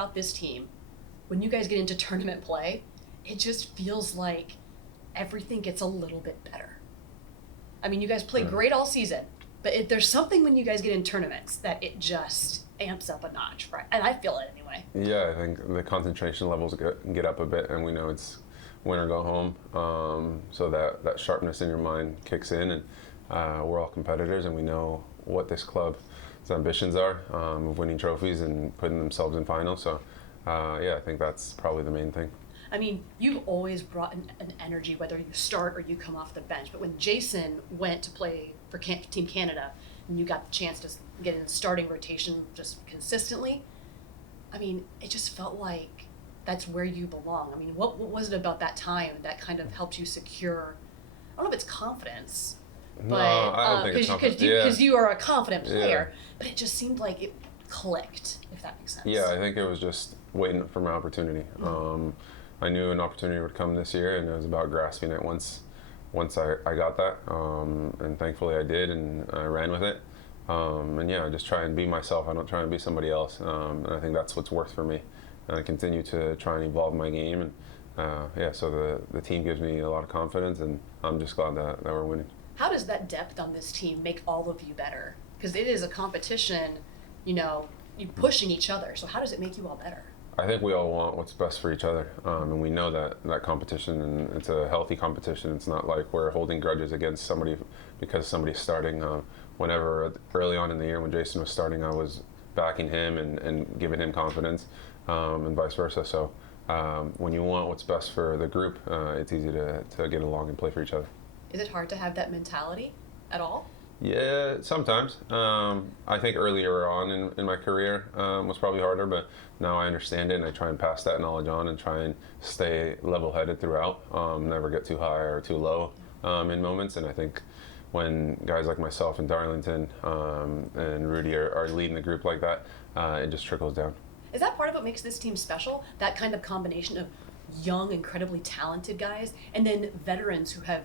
about this team, when you guys get into tournament play, it just feels like everything gets a little bit better. I mean, you guys play great all season, but there's something when you guys get in tournaments that it just amps up a notch, right? And I feel it anyway. Yeah, I think the concentration levels get up a bit, and we know it's win or go home. So that sharpness in your mind kicks in, and we're all competitors, and we know what this club's ambitions are of winning trophies and putting themselves in finals. So, yeah, I think that's probably the main thing. I mean, you've always brought an energy, whether you start or you come off the bench. But when Jason went to play for Team Canada, and you got the chance to get in the starting rotation just consistently, I mean, it just felt like that's where you belong. I mean, what was it about that time that kind of helped you secure, I don't know if it's confidence, but I don't think it's confidence. Because you are a confident player, but it just seemed like it clicked, if that makes sense. Yeah, I think it was just waiting for my opportunity. I knew an opportunity would come this year, and it was about grasping it once I got that, and thankfully I did, and I ran with it. And yeah, I just try and be myself. I don't try and be somebody else, and I think that's what's worked for me. And I continue to try and evolve my game, and yeah, so the team gives me a lot of confidence, and I'm just glad that we're winning. How does that depth on this team make all of you better? Because it is a competition, you pushing each other. So how does it make you all better? I think we all want what's best for each other, and we know that competition, and it's a healthy competition. It's not like we're holding grudges against somebody because somebody's starting. Whenever early on in the year when Jason was starting, I was backing him and giving him confidence, and vice versa. So when you want what's best for the group, it's easy to get along and play for each other. Is it hard to have that mentality at all? Yeah, sometimes. I think earlier on in my career was probably harder, but now I understand it, and I try and pass that knowledge on and try and stay level-headed throughout, never get too high or too low in moments. And I think when guys like myself and Darlington and Rudy are leading the group like that, it just trickles down. Is that part of what makes this team special? That kind of combination of young, incredibly talented guys, and then veterans who have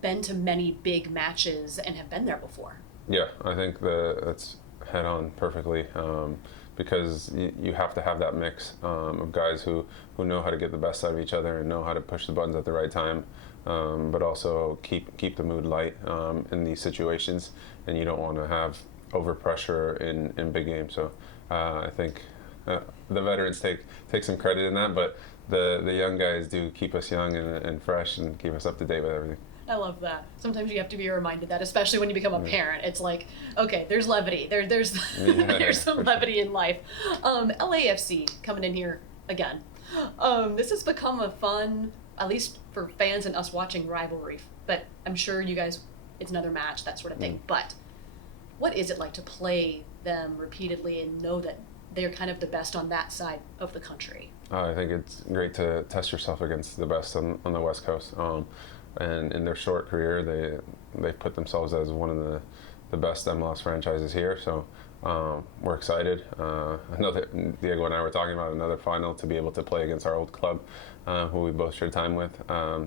been to many big matches and have been there before? Yeah, I think that's head on perfectly, because you have to have that mix of guys who know how to get the best out of each other and know how to push the buttons at the right time, but also keep the mood light in these situations, and you don't want to have overpressure in big games. So I think the veterans take some credit in that, but the young guys do keep us young and fresh and keep us up to date with everything. I love that. Sometimes you have to be reminded that, especially when you become a parent. It's like, okay, there's levity. There's some levity in life. LAFC coming in here again. This has become a fun, at least for fans and us watching, rivalry. But I'm sure you guys, it's another match, that sort of thing. But what is it like to play them repeatedly and know that they're kind of the best on that side of the country? I think it's great to test yourself against the best on the West Coast. And in their short career, they put themselves as one of the best MLS franchises here. So we're excited. I know that Diego and I were talking about another final to be able to play against our old club, who we both shared time with.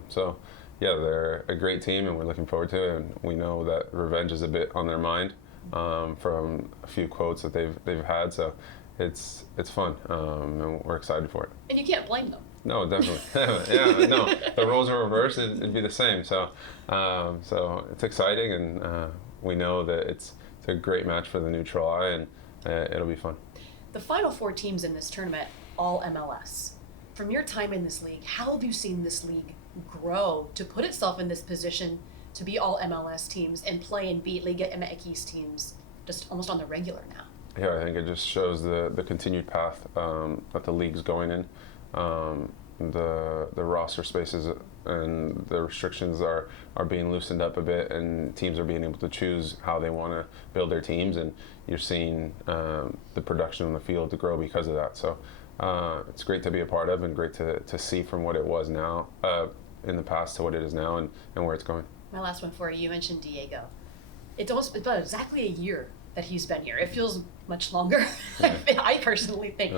So yeah, they're a great team, and we're looking forward to it. And we know that revenge is a bit on their mind from a few quotes that they've had. So it's fun, and we're excited for it. And you can't blame them. No, definitely. Yeah, no. The roles are reversed, it'd be the same. So, so it's exciting, and we know that it's a great match for the neutral eye, and it'll be fun. The final four teams in this tournament, all MLS. From your time in this league, how have you seen this league grow to put itself in this position to be all MLS teams and play and beat Liga MX teams just almost on the regular now? Yeah, I think it just shows the continued path that the league's going in. The roster spaces and the restrictions are being loosened up a bit, and teams are being able to choose how they want to build their teams, and you're seeing the production on the field to grow because of that. So it's great to be a part of, and great to see from what it was now in the past to what it is now, and where it's going. My last one for you mentioned Diego. It's about exactly a year that he's been here. It feels much longer, I personally think.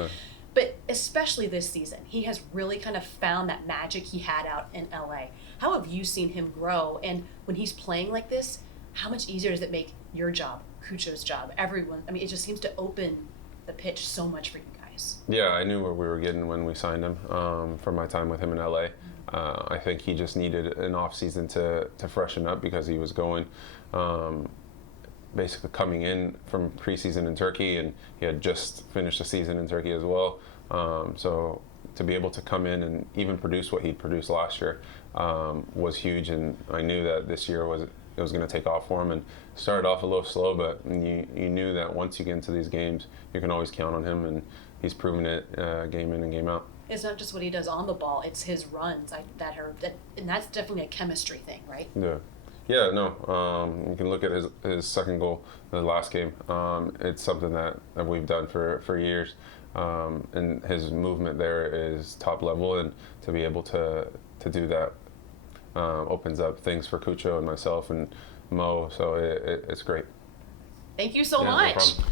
But especially this season, he has really kind of found that magic he had out in LA. How have you seen him grow? And when he's playing like this, how much easier does it make your job, Cucho's job, everyone? I mean, it just seems to open the pitch so much for you guys. nice. Yeah, I knew what we were getting when we signed him from my time with him in LA. I think he just needed an off season to freshen up because he was going basically coming in from preseason in Turkey, and he had just finished the season in Turkey as well. So to be able to come in and even produce what he produced last year was huge, and I knew that this year it was going to take off for him. And started off a little slow, but you knew that once you get into these games, you can always count on him, and he's proven it game in and game out. It's not just what he does on the ball; it's his runs and that's definitely a chemistry thing, right? Yeah. Yeah, no. You can look at his second goal in the last game. It's something that we've done for years. And his movement there is top level, and to be able to do that opens up things for Cucho and myself and Mo. So it's great. Thank you so Yeah, no much. problem.